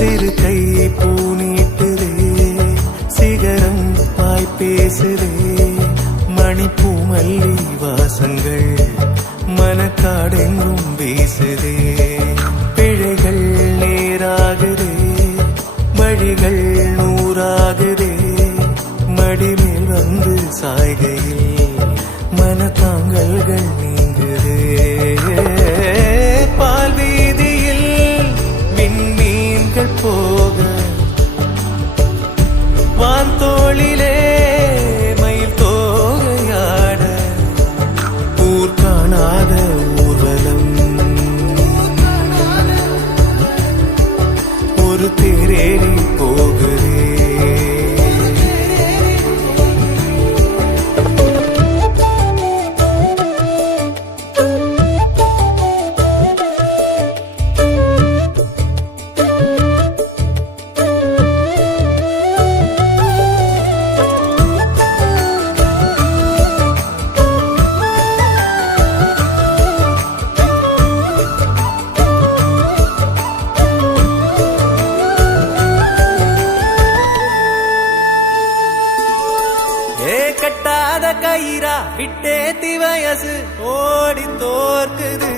சிறு கை பூநீட்டுதே சிகரம் வாய் பேசுதே மணிப்பூ மல்லி வாசங்கள் மனக்காடெங்கும் வீசுதே பிழைகள் நேராகுதே வழிகள் நூறாகுதே மடிமேல் வந்து சாய்கையில் மனத்தாங்கல்கள் நீங்குதே பால் வீதியில் விண்மீன்கள் போக வான்தோளிலே மயில் தோகையாட ஊர் காணாத ஊர்வலம் ஒரு தேரேறி போகுதே கட்டாத கயிறா விட்டேத்தி வயசு ஓடி தோற்குது